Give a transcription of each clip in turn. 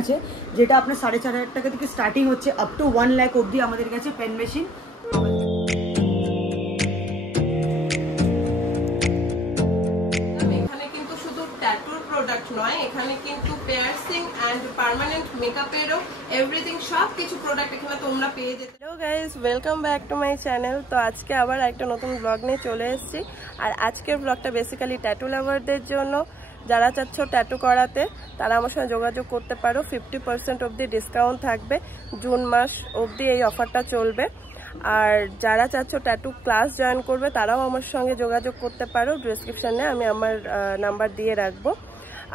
আছে যেটা আপনার 4,500 টাকা থেকে স্টার্টিং হচ্ছে আপ টু 1 লাখ অবধি আমাদের কাছে পেন মেশিন। এখানে কিন্তু শুধু ট্যাটুর প্রোডাক্ট নয়, এখানে কিন্তু পিয়ার্সিং এন্ড পার্মানেন্ট মেকআপেরও এভরিথিং সব কিছু প্রোডাক্ট এখানে তোমরা পেয়ে যেতে। Hello guys, welcome back to my channel. তো আজকে আবার একটা নতুন ব্লগ নিয়ে চলে এসেছি। আর আজকের ব্লগটা বেসিক্যালি ট্যাটু লাভারদের জন্য। যারা চাচ্ছ ট্যাটু করাতে তারা আমার সঙ্গে যোগাযোগ করতে পারো। 50% অবধি ডিসকাউন্ট থাকবে, জুন মাস অবধি এই অফারটা চলবে। আর যারা চাচ্ছ ট্যাটু ক্লাস জয়েন করবে তারাও আমার সঙ্গে যোগাযোগ করতে পারো, ডেসক্রিপশানে আমি আমার নাম্বার দিয়ে রাখবো।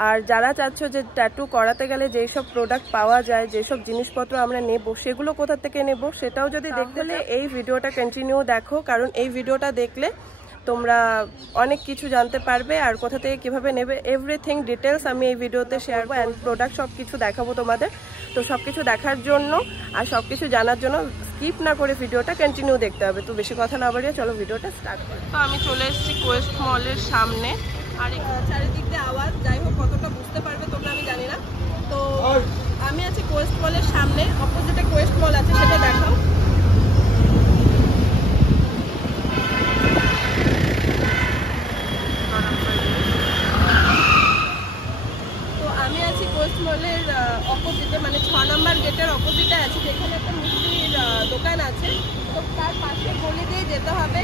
আর যারা চাচ্ছ যে ট্যাটু করাতে গেলে যেই সব প্রোডাক্ট পাওয়া যায়, যেসব জিনিসপত্র আমরা নেব, সেগুলো কোথা থেকে নেব সেটাও যদি দেখতে হলে এই ভিডিওটা কন্টিনিউ দেখো, কারণ এই ভিডিওটা দেখলে তোমরা অনেক কিছু জানতে পারবে। আর কোথা থেকে কীভাবে নেবে এভরিথিং ডিটেলস আমি এই ভিডিওতে শেয়ার করবো, অ্যান্ড প্রোডাক্ট সব কিছু দেখাবো তোমাদের। তো সব কিছু দেখার জন্য আর সব কিছু জানার জন্য স্কিপ না করে ভিডিওটা কন্টিনিউ দেখতে হবে। তো বেশি কথা না বাড়িয়ে চলো ভিডিওটা স্টার্ট করি। তো আমি চলে এসেছি কোয়েস্ট মলের সামনে, আর চারিদিক দিয়ে আওয়াজ, যাই হোক কতটা বুঝতে পারবে তোমরা আমি জানি না। তো আমি আছি কোয়েস্ট মলের সামনে, অপোজিটে কোয়েস্ট মল আছে, সেটা দেখাও। আমি আছি কোয়েস্ট মলের অপোজিটে, মানে 6 নম্বর গেটের অপোজিটে আছি, যেখানে একটা মিষ্টির দোকান আছে। তো তার পাশে বলে দিয়ে যেতে হবে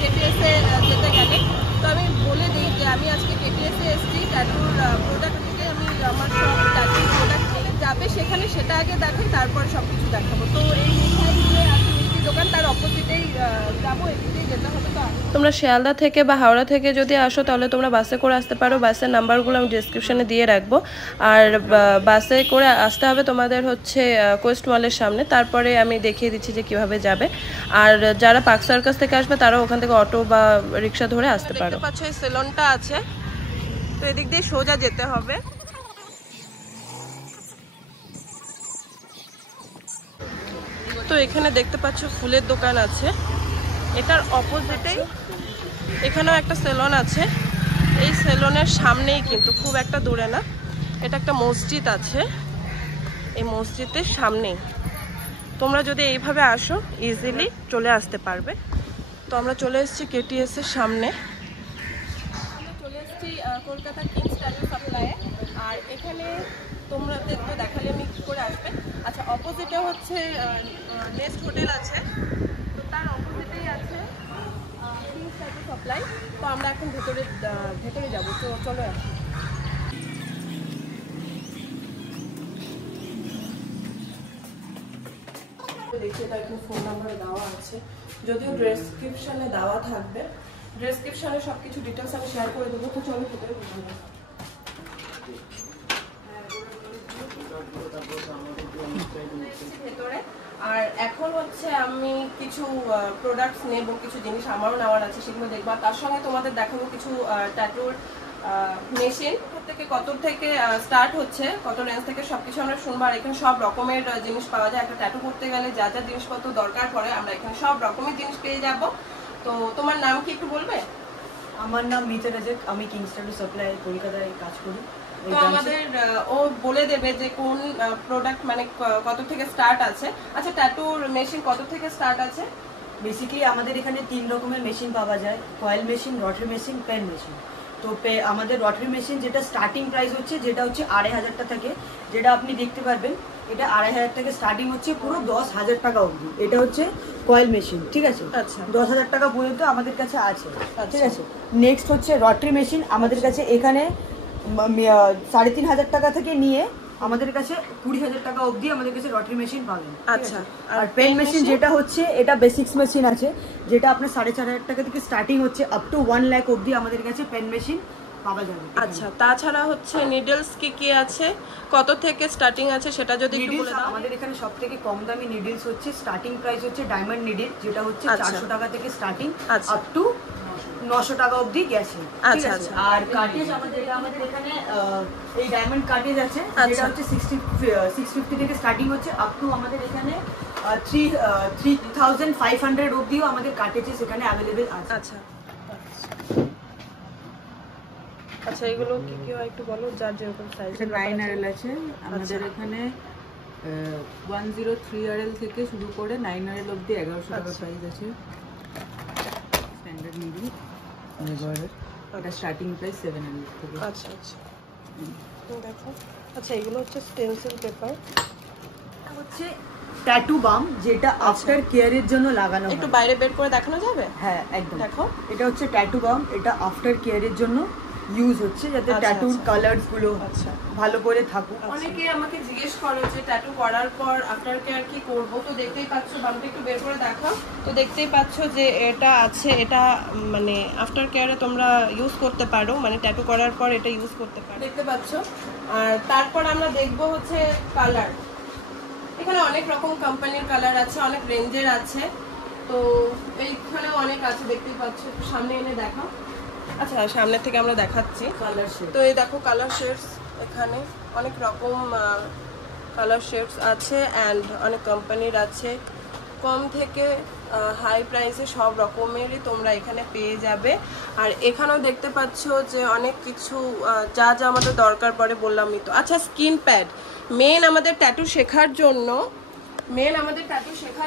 কেটিএসে যেতে গেলে। তো আমি বলে দিই যে আমি আজকে কেটিএসে এসেছি ট্যাটুর প্রোডাক্ট নিতে। আমি আমার সব ট্যাটুর প্রোডাক্ট নিয়ে যাবে সেখানে, সেটা আগে দেখাই, তারপর সব কিছু দেখাবো। তো এই মিষ্টির দোকান তার অপোজিটেই যাবো, এদিকেই যেতে হবে। তো তোমরা শিয়ালদা থেকে বা হাওড়া থেকে যদি আসো তাহলে তোমরা বাসে করে আসতে পারো। বাসের নাম্বারগুলো আমি ডিসক্রিপশানে দিয়ে রাখবো। আর বাসে করে আসতে হবে তোমাদের হচ্ছে কোয়েস্ট মলের সামনে, তারপরে আমি দেখিয়ে দিচ্ছি যে কিভাবে যাবে। আর যারা পার্ক সার্কাস থেকে আসবে তারা ওখান থেকে অটো বা রিক্সা ধরে আসতে পারো। দেখতে পাচ্ছ এই সেলুনটা আছে, তো এদিক দিয়ে সোজা যেতে হবে। তো এখানে দেখতে পাচ্ছ ফুলের দোকান আছে, এটার অপোজিটেই এখানেও একটা সেলুন আছে। এই সেলুনের সামনেই, কিন্তু খুব একটা দূরে না, এটা একটা মসজিদ আছে, এই মসজিদের সামনেই। তোমরা যদি এইভাবে আসো ইজিলি চলে আসতে পারবে। তো আমরা চলে এসেছি কেটিএস এর সামনে, চলে এসেছি কলকাতা কিংস ট্যাটু সাপ্লাইয়ে। আর এখানে তোমাদের তো দেখালে আমি কী করে আসবে। আচ্ছা, অপোজিটে হচ্ছে নেস্ট হোটেল আছে, তো তার অপোজিটেই আছে কিংস ট্যাটু সাপ্লাই। তো আমরা এখন ভেতরে যাবো, তো চলো আসি। দেখি এটা এখানে ফোন নাম্বার দেওয়া আছে, যদিও ডেসক্রিপশনে দেওয়া থাকবে। ডেসক্রিপশনে সব কিছু ডিটেলস আমি শেয়ার করে দেবো। তো চলো ভেতরে ভেতরে। আর এখন হচ্ছে আমি কিছু প্রোডাক্টস নেব, কিছু জিনিস আমারও নেওয়ার আছে, সেগুলো দেখবো। তার সঙ্গে তোমাদের দেখাবো কিছু ট্যাটুর মেশিন থেকে কত থেকে স্টার্ট হচ্ছে, কত রেঞ্জ থেকে সবকিছু আমরা শুনবো। আর এখানে সব রকমের জিনিস পাওয়া যায়। একটা ট্যাটু করতে গেলে যা যা জিনিসপত্র দরকার পড়ে আমরা এখানে সব রকমের জিনিস পেয়ে যাব। তো তোমার নাম কি একটু বলবে? আমার নাম মিতা রাজাক, আমি কিংস ট্যাটু সাপ্লাই কলকাতায় কাজ করি। তো আমাদের ও বলে দেবে যে কোন প্রোডাক্ট মানে কত থেকে স্টার্ট আছে। আচ্ছা, ট্যাটুর মেশিন কত থেকে স্টার্ট আছে? বেসিক্যালি আমাদের এখানে 3 রকমের মেশিন পাওয়া যায়, coil machine, rotary machine, pen machine. তো আমাদের রটারি মেশিন যেটা স্টার্টিং প্রাইস হচ্ছে, যেটা হচ্ছে 2,500 থেকে, যেটা আপনি দেখতে পারবেন, এটা 2,500 থেকে স্টার্টিং হচ্ছে পুরো 10,000 টাকা অবধি। এটা হচ্ছে কয়েল মেশিন, ঠিক আছে? আচ্ছা, 10,000 টাকা পর্যন্ত আমাদের কাছে আছে, ঠিক আছে? নেক্সট হচ্ছে রটারি মেশিন, আমাদের কাছে এখানে 3,500 টাকা থেকে নিয়ে আমাদের কাছে 20,000 টাকা অবধি আমাদের কাছে রটারি মেশিন পাবেন। আচ্ছা, আর পেন মেশিন যেটা হচ্ছে, এটা বেসিক্স মেশিন আছে, যেটা আপনার 4,500 টাকা থেকে স্টার্টিং হচ্ছে আপ টু 1 লাখ অবধি আমাদের কাছে পেন মেশিন পাওয়া যাবে। আচ্ছা, তাছাড়া হচ্ছে নিডলস কি আছে, কত থেকে স্টার্টিং আছে সেটা যদি একটু বলে দাও। আমাদের এখানে সবথেকে কম দামি নিডলস হচ্ছে, স্টার্টিং প্রাইস হচ্ছে ডায়মন্ড নিডল, যেটা হচ্ছে 400 টাকা থেকে স্টার্টিং আপ টু 900 টাকা অবধি গেছে। আচ্ছা আচ্ছা। আর কার্টেজ আমাদের এখানে এই ডায়মন্ড কার্টেজ আছে, যেটা হচ্ছে 650 থেকে স্টার্টিং হচ্ছে আপ টু আমাদের এখানে 3,500 অবধিও আমাদের কার্টেজেস এখানে অ্যাভেলেবেল আছে। আচ্ছা, আচ্ছা এগুলো কি কি হয় একটু বলো, যার যেরকম সাইজ। এটা 9RL আছে আমাদের এখানে, 103RL থেকে শুরু করে 9RL অবধি 1100 টাকা প্রাইস আছে। স্ট্যান্ডার্ড নিডল মেগারের, এটা স্টার্টিং প্রাইস 700 থেকে। আচ্ছা আচ্ছা দেখো। আচ্ছা এগুলো হচ্ছে স্টেনসিল পেপার, হচ্ছে ট্যাটু বাম, যেটা আফটার কেয়ারের জন্য লাগানো হয়। একটু বাইরে বের করে দেখানো যাবে? হ্যাঁ একদম। দেখো এটা হচ্ছে ট্যাটু বাম, এটা আফটার কেয়ারের জন্য ইউজ হচ্ছে, যাতে ট্যাটুর কালারস গুলো ভালো করে থাকুক। অনেকে আমাকে জিজ্ঞেস করো যে ট্যাটু করার পর আফটার কেয়ার কি করব, তো দেখতেই পাচ্ছ, বামটা একটু বের করে দেখাও। তো দেখতেই পাচ্ছ যে এটা আছে, এটা মানে আফটার কেয়ারে তোমরা ইউজ করতে পারো, মানে ট্যাটু করার পর এটা ইউজ করতে পারো, দেখতে পাচ্ছ। আর তারপর আমরা দেখব হচ্ছে কালার। এখানে অনেক রকম কোম্পানির কালার আছে, অনেক রেঞ্জের আছে, তো এইখানেও অনেক আছে, দেখতেই পাচ্ছ। সামনে এনে দেখাও। আচ্ছা সামনে থেকে আমরা দেখাচ্ছি কালার শেড। তো এই দেখো কালার শেডস, এখানে অনেক রকম কালার শেডস আছে অ্যান্ড অনেক কোম্পানির আছে, কম থেকে হাই প্রাইসে সব রকমেরই তোমরা এখানে পেয়ে যাবে। আর এখানেও দেখতে পাচ্ছ যে অনেক কিছু যা যা আমাদের দরকার পড়ে বললামই তো। আচ্ছা স্কিন প্যাড, মেন আমাদের ট্যাটু শেখার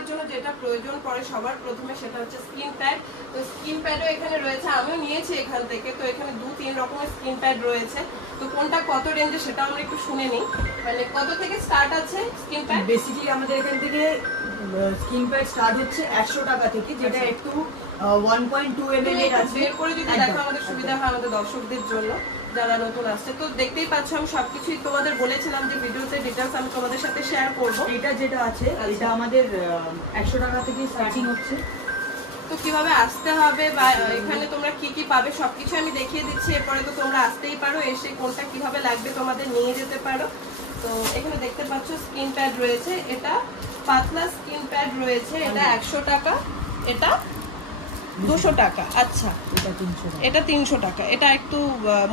জন্য যেটা প্রয়োজন পড়ে সবার প্রথমে, সেটা হচ্ছে স্কিন প্যাড। তো স্কিন প্যাডও এখানে রয়েছে, আমিও নিয়েছি এখান থেকে। তো এখানে 2-3 রকমের স্কিন প্যাড রয়েছে, তো কোনটা কত রেঞ্জে সেটা আমরা একটু শুনে নিই। মানে কত থেকে স্টার্ট আছে স্কিন প্যাড? বেসিক্যালি আমাদের এখান থেকে স্কিন প্যাড স্টার্ট হচ্ছে 100 টাকা থেকে, যেটা একটু 1.2 ml এর আছে। বের করে যদি দেখো আমাদের সুবিধা হয় আমাদের দর্শকদের জন্য যারা নতুন আসছে। তো দেখতেই পাচ্ছ আমি সবকিছুই তোমাদের বলেছিলাম যে ভিডিওতে ডিটেইলস আমি তোমাদের সাথে শেয়ার করব। এটা যেটা আছে এটা আমাদের 100 টাকা থেকে স্টার্টিং হচ্ছে। তো কিভাবে আসতে হবে বা এখানে তোমরা কি কি পাবে সবকিছু আমি দেখিয়ে দিচ্ছি। এরপরে তো তোমরা আসতেই পারো, এসে কোনটা কিভাবে লাগবে তোমাদের নিয়ে যেতে পারো। তো এখানে দেখতে পাচ্ছ স্কিন প্যাড রয়েছে, এটা পাতলা স্কিন প্যাড রয়েছে, এটা 100 টাকা, এটা 200 টাকা। আচ্ছা এটা 300 টাকা, এটা একটু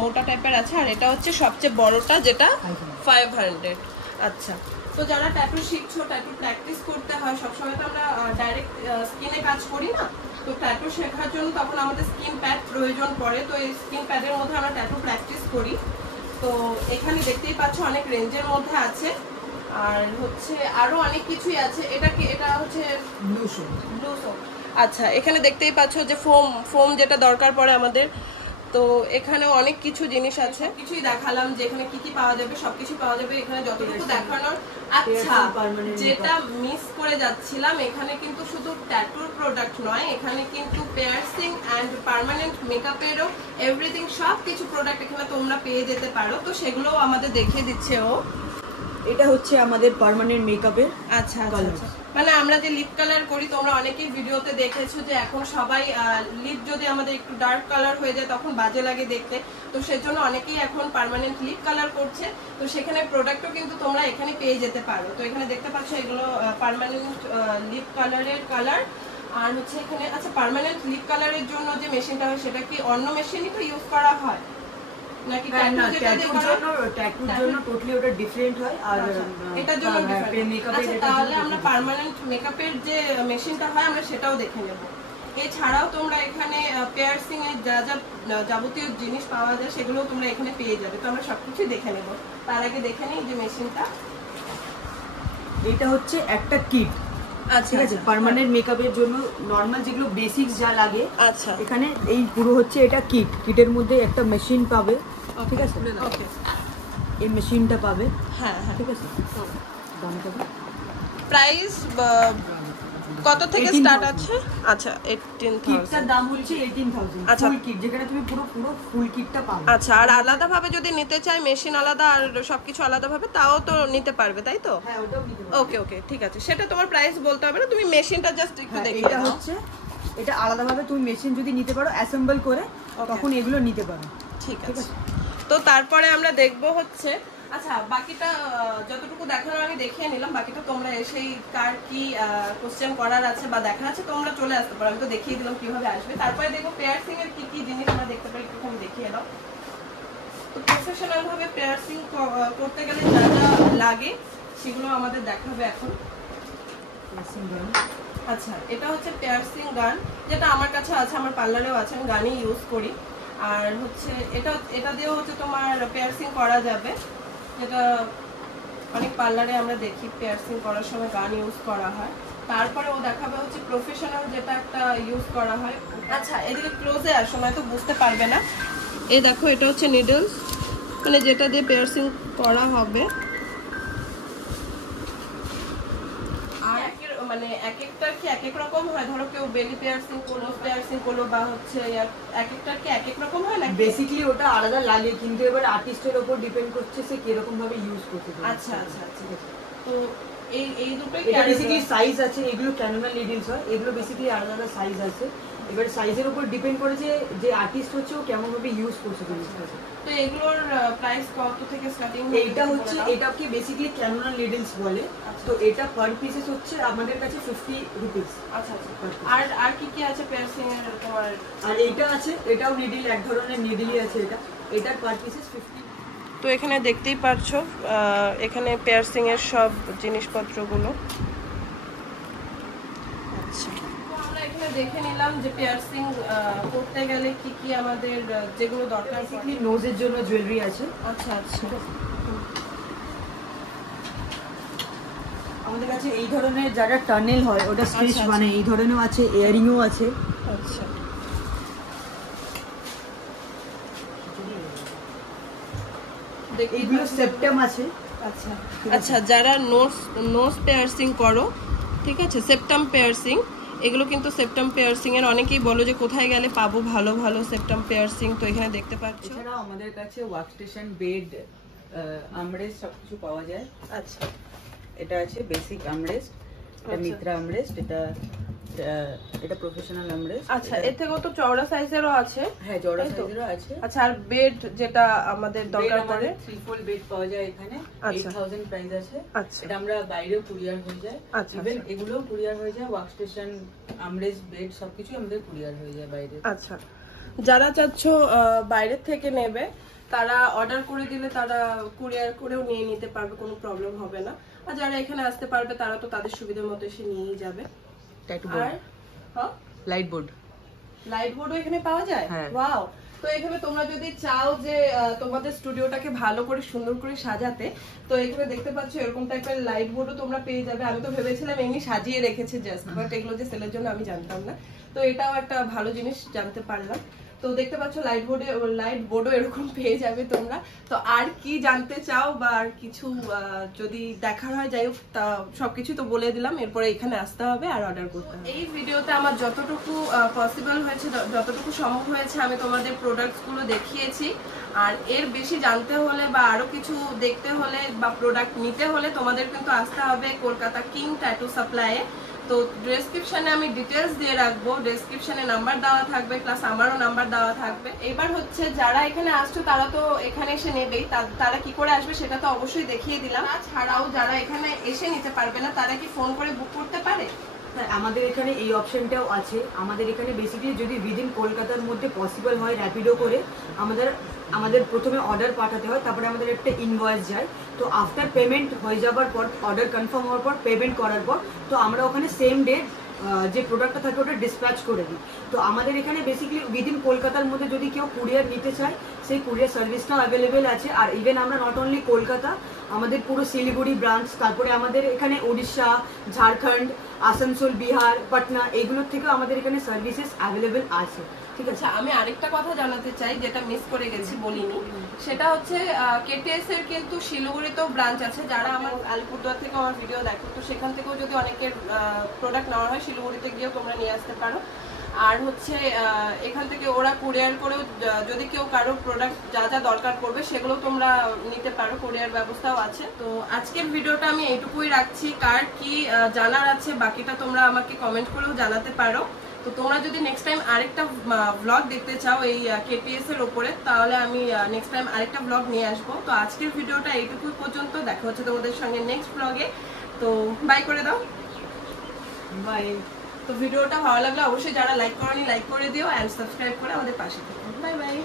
মোটা টাইপের আছে। আর এটা হচ্ছে সবচেয়ে বড়টা, যেটা 500। আচ্ছা তো যারা ট্যাটু শিখছো, ট্যাটু প্র্যাকটিস করতে হয় সবসময়, তো আমরা ডাইরেক্ট স্কিনে কাজ করি না, তো ট্যাটু শেখার জন্য তখন আমাদের স্কিন প্যাড প্রয়োজন পড়ে। তো এই স্কিন প্যাডের মধ্যে আমরা ট্যাটু প্র্যাকটিস করি। তো এখানে দেখতেই পাচ্ছ অনেক রেঞ্জের মধ্যে আছে, আর হচ্ছে আরো অনেক কিছুই আছে। এটা কি, এটা হচ্ছে ব্লুসো। আচ্ছা এখানে দেখতেই পাচ্ছ যে ফোম যেটা দরকার পড়ে আমাদের। তো এখানেও অনেক কিছু জিনিস আছে, কিছুই দেখালাম যে এখানে কি কি পাওয়া যাবে, সবকিছু পাওয়া যাবে এখানে যতটুকু দেখানোর। আচ্ছা যেটা মিস করে যাচ্ছিলাম, এখানে কিন্তু শুধু ট্যাটুর প্রোডাক্ট নয়, এখানে কিন্তু পিয়ার্সিং অ্যান্ড পার্মানেন্ট মেকআপেরও এভরিথিং সব কিছু প্রোডাক্ট এখানে তোমরা পেয়ে যেতে পারো। তো সেগুলোও আমাদের দেখিয়ে দিচ্ছে ও। এটা হচ্ছে আমাদের পার্মানেন্ট মেকআপের। আচ্ছা আচ্ছা, মানে আমরা যে লিপ কালার করি, তোমরা অনেকেই ভিডিওতে দেখেছো যে এখন সবাই লিপ যদি আমাদের একটু ডার্ক কালার হয়ে যায় তখন বাজে লাগে দেখতে, তো সেজন্য অনেকেই এখন পার্মানেন্ট লিপ কালার করছে। তো সেখানে প্রোডাক্টও কিন্তু তোমরা এখানে পেয়ে যেতে পারো। তো এখানে দেখতে পাচ্ছ এগুলো পার্মানেন্ট লিপ কালারের কালার। আর হচ্ছে এখানে আচ্ছা পার্মানেন্ট লিপ কালারের জন্য যে মেশিনটা হয় সেটা কি অন্য মেশিনই তো ইউজ করা হয় নাকি ট্যাটুর জন্য টোটালি ওটা ডিফারেন্ট হয়, আর এটার জন্য আচ্ছা তাহলে আমরা পার্মানেন্ট মেকআপের যে মেশিনটা হয় আমরা সেটাও দেখে নেব। এছাড়াও তোমরা এখানে পিয়ার্সিং এর যা যা যাবতীয় জিনিস পাওয়া যায় সেগুলো তোমরা এখানে পেয়ে যাবে। তো আমরা সবকিছু দেখে নেব। তার আগে দেখে নিই যে মেশিনটা, এটা হচ্ছে একটা কিট। আচ্ছা ঠিক আছে, পার্মানেন্ট মেকআপের জন্য নরমাল যেগুলো বেসিক্স যা লাগে, আচ্ছা এখানে এই পুরো হচ্ছে এটা কিট। কিটের মধ্যে একটা মেশিন পাবে, ঠিক আছে? ওকে, এই মেশিনটা পাবে। হ্যাঁ হ্যাঁ ঠিক আছে। দাম কত? প্রাইস কত থেকে স্টার্ট আছে? আচ্ছা 18000। কিটটার দাম হচ্ছে 18000। আচ্ছা ফুল কিট, যেখানে তুমি পুরো ফুল কিটটা পাবে। আচ্ছা আর আলাদা ভাবে যদি নিতে চাই, মেশিন আলাদা আর সবকিছু আলাদা ভাবে, তাও তো নিতে পারবে তাই তো? হ্যাঁ ওটাও নিতে পারবে। ওকে ওকে ঠিক আছে, সেটা তোমার প্রাইস বলতে হবে না, তুমি মেশিনটা জাস্ট একটু দেখে এটা হচ্ছে এটা আলাদা ভাবে তুমি মেশিন যদি নিতে পারো অ্যাসেম্বল করে, তখন এগুলো নিতে পারো। ঠিক আছে। তো তারপরে আমরা দেখব হচ্ছে, আচ্ছা বাকিটা যতটুকু দেখানোর আমি দেখিয়ে নিলাম, বাকিটা তোমরা এসেই কার কি কোশ্চেন করার আছে বা দেখার আছে তোমরা চলে আসতে পারো, আমি তো দেখিয়ে দিলাম কিভাবে আসবে। তারপরে দেখবো পিয়ার্সিং এর কি কি জিনিস আমরা দেখতে পারি, একটু আমি দেখিয়ে দাও। তো প্রফেশনাল ভাবে পিয়ার্সিং করতে গেলে যা যা লাগে সেগুলো আমাদের দেখাবে এখন। আচ্ছা এটা হচ্ছে পিয়ার্সিং গান, যেটা আমার কাছে আছে, আমার পার্লারেও আছে, আমি গানই ইউজ করি। আর হচ্ছে এটা দিয়েও হচ্ছে তোমার পিয়ার্সিং করা যাবে, যেটা অনেক পার্লারে আমরা দেখি পিয়ার্সিং করার সময় গান ইউজ করা হয়। তারপরে ও দেখাবে হচ্ছে প্রফেশনাল যেটা একটা ইউজ করা হয়। আচ্ছা এদিকে ক্লোজে আসো, নয়তো বুঝতে পারবে না। এই দেখো এটা হচ্ছে নিডলস, মানে যেটা দিয়ে পিয়ার্সিং করা হবে। আর মানে এক একটার কি এক এক রকম হয়, ধরো কেউ বেলি পিয়ার্সিং করলো, পিয়ার্সিং করলো, বা হচ্ছে এক একটার কি এক এক রকম হয় না? বেসিক্যালি ওটা আলাদা লাগে, কিন্তু এবার আর্টিস্টের উপর ডিপেন্ড করছে সে কিরকম ভাবে ইউজ করতে চায়। আচ্ছা আচ্ছা আচ্ছা। তো এই দুটোই এটা বেসিক্যালি সাইজ আছে, এগুলো ক্যানোনাল নিডলস হয়, এগুলো বেসিক্যালি আলাদা আলাদা সাইজ আছে। এবার সাইজের উপর ডিপেন্ড করে যে আর্টিস্ট হচ্ছে ও কেমন ভাবে ইউজ করছে জিনিসটাকে। তো এগুলোর প্রাইস কত থেকে স্টার্টিং? এইটা হচ্ছে, এটাকে বেসিক্যালি ক্যানোনাল নিডলস বলে। তো এটা পার পিসেস হচ্ছে আমাদের কাছে 50 রুপিস। আচ্ছা আচ্ছা। আর কি কি আছে পিয়ার্সিং এর তোমার? আর এইটা আছে, এটাও নিডল, এক ধরনের নিডলই আছে এটা। এটার পার পিসেস 50। তো এখানে দেখতেই পাচ্ছো এখানে পিয়ার্সিং এর সব জিনিসপত্রগুলো। আচ্ছা, তো আমরা এখানে দেখে নিলাম যে পিয়ার্সিং করতে গেলে কি কি আমাদের যেগুলো দরকার। বেসিক্যালি নোজের জন্য জুয়েলারি আছে। আচ্ছা আচ্ছা। আমাদের কাছে এই ধরনের যারা টানেল হয় ওটা স্ট্রেচ মানে এই ধরনেরও আছে, ইয়ারিংও আছে। আচ্ছা, এইগুলো সেপ্টেম আছে। আচ্ছা আচ্ছা, যারা নোজ পিয়ার্সিং করো, ঠিক আছে, সেপ্টাম পিয়ার্সিং, এগুলো কিন্তু সেপ্টাম পিয়ার্সিং এর অনেকেই বলো যে কোথায় গেলে পাবো ভালো ভালো সেপ্টাম পিয়ার্সিং। তো এখানে দেখতে পাচ্ছ। এছাড়াও আমাদের কাছে ওয়ার্কস্টেশন, বেড, আমরেস্ট সবকিছু পাওয়া যায়। আচ্ছা, এটা আছে বেসিক আমরেস্ট, এটা মিত্রা আমরেস্ট, এটা প্রফেশনাল আমরেস্ট। আচ্ছা, এর থেকেও তো চওড়া সাইজেরও আছে। হ্যাঁ, চওড়া সাইজেরও আছে। আচ্ছা, আর বেড যেটা আমাদের দরকার পড়ে, 3 ফোল্ড বেড পাওয়া যায় এখানে। 8000 প্রাইস আছে। আচ্ছা, এটা আমরা বাইরেও কুরিয়ার হয়ে যায়। আচ্ছা, ইভেন এগুলোও কুরিয়ার হয়ে যায়। ওয়ার্কস্টেশন, আমরেস্ট, বেড সবকিছু আমাদের কুরিয়ার হয়ে যায় বাইরে। আচ্ছা, যারা চাচ্ছ বাইরের থেকে নেবে তারা অর্ডার করে দিলে তারা কুরিয়ার করেও নিয়ে নিতে পারবে, কোনো প্রবলেম হবে না। আর যারা এখানে আসতে পারবে তারা তো তাদের সুবিধার মতো এসে নিয়েই যাবে। আর লাইট বোর্ড, লাইট বোর্ডও এখানে পাওয়া যায়। ওয়াও! তো এখানে তোমরা যদি চাও যে তোমাদের স্টুডিওটাকে ভালো করে সুন্দর করে সাজাতে, তো এখানে দেখতে পাচ্ছ এরকম টাইপের লাইট বোর্ডও তোমরা পেয়ে যাবে। আমি তো ভেবেছিলাম এমনি সাজিয়ে রেখেছে জাস্ট, বাট এগুলো যে সেলের জন্য আমি জানতাম না। তো এটাও একটা ভালো জিনিস জানতে পারলাম। তো দেখতে পাচ্ছ লাইট বোর্ডও এরকম পেয়ে যাবে তোমরা। তো আর কি জানতে চাও বা আর কিছু যদি দেখার হয়, যাই হোক, তা সবকিছু তো বলে দিলাম। এরপরে এখানে আসতে হবে আর অর্ডার করতে হবে। এই ভিডিওতে আমার যতটুকু পসিবল হয়েছে, যতটুকু সম্ভব হয়েছে, আমি তোমাদের প্রোডাক্টস গুলো দেখিয়েছি। আর এর বেশি জানতে হলে বা আরো কিছু দেখতে হলে বা প্রোডাক্ট নিতে হলে তোমাদের কিন্তু আসতে হবে কলকাতা কিং ট্যাটু সাপ্লাইয়ে। তো ডেসক্রিপশনে আমি ডিটেলস দিয়ে রাখবো, ডেসক্রিপশনে নাম্বার দেওয়া থাকবে, প্লাস আমারও নাম্বার দেওয়া থাকবে। এবার হচ্ছে যারা এখানে আসছো তারা তো এখানে এসে নেবেই, তারা কি করে আসবে সেটা তো অবশ্যই দেখিয়ে দিলাম। তাছাড়াও যারা এখানে এসে নিতে পারবে না তারা কি ফোন করে বুক করতে পারে? আমাদের এখানে এই অপশনটাও আছে। আমাদের এখানে বেসিক্যালি যদি উইদিন কলকাতার মধ্যে পসিবল হয় র্যাপিডো করে আমাদের প্রথমে অর্ডার পাঠাতে হয়, তারপরে আমাদের একটা ইনভয়েস যায়। তো আফটার পেমেন্ট হয়ে যাবার পর, অর্ডার কনফার্ম হওয়ার পর, পেমেন্ট করার পর, তো আমরা ওখানে সেম ডে যে প্রোডাক্টটা থাকে ওটা ডিসপ্যাচ করে দিই। তো আমাদের এখানে বেসিক্যালি উইদিন কলকাতার মধ্যে যদি কেউ কুরিয়ার নিতে চায়, সেই কুরিয়ার সার্ভিসটাও অ্যাভেলেবেল আছে। আর ইভেন আমরা নট অনলি কলকাতা, আমাদের পুরো শিলিগুড়ি ব্রাঞ্চ, তারপরে আমাদের এখানে উড়িষ্যা, ঝাড়খণ্ড, আসানসোল, বিহার, পাটনা, এগুলোর থেকেও আমাদের এখানে সার্ভিসেস অ্যাভেলেবেল আছে। ঠিক আছে, আমি আরেকটা কথা জানাতে চাই যেটা মিস করে গেছি, বলিনি। সেটা হচ্ছে কেটিএস এর কিন্তু শিলিগুড়িতেও ব্রাঞ্চ আছে। যারা আমার আলিপুরদুয়ার থেকে আমার ভিডিও দেখো, তো সেখান থেকেও যদি অনেকের প্রোডাক্ট নেওয়া হয়, শিলিগুড়িতে গিয়েও তোমরা নিয়ে আসতে পারো। আর হচ্ছে এখান থেকে ওরা কুরিয়ার করেও, যদি কেউ কারো প্রোডাক্ট যা যা দরকার পড়বে সেগুলো তোমরা নিতে পারো, কুরিয়ার ব্যবস্থাও আছে। তো আজকের ভিডিওটা আমি এইটুকুই রাখছি। কার কি জানার আছে বাকিটা তোমরা আমাকে কমেন্ট করেও জানাতে পারো। তো তোমরা যদি নেক্সট টাইম আরেকটা ব্লগ দেখতে চাও এই কেপিএস এর উপরে, তাহলে আমি নেক্সট টাইম আরেকটা ব্লগ নিয়ে আসবো। তো আজকের ভিডিওটা এইটুকুই পর্যন্ত, দেখা হচ্ছে তোমাদের সঙ্গে নেক্সট ব্লগে। তো বাই করে দাও। বাই। তো ভিডিওটা ভালো লাগলে অবশ্যই যারা লাইক করনি লাইক করে দিও, এন্ড সাবস্ক্রাইব করে আমাদের পাশে থেকো। Bye bye.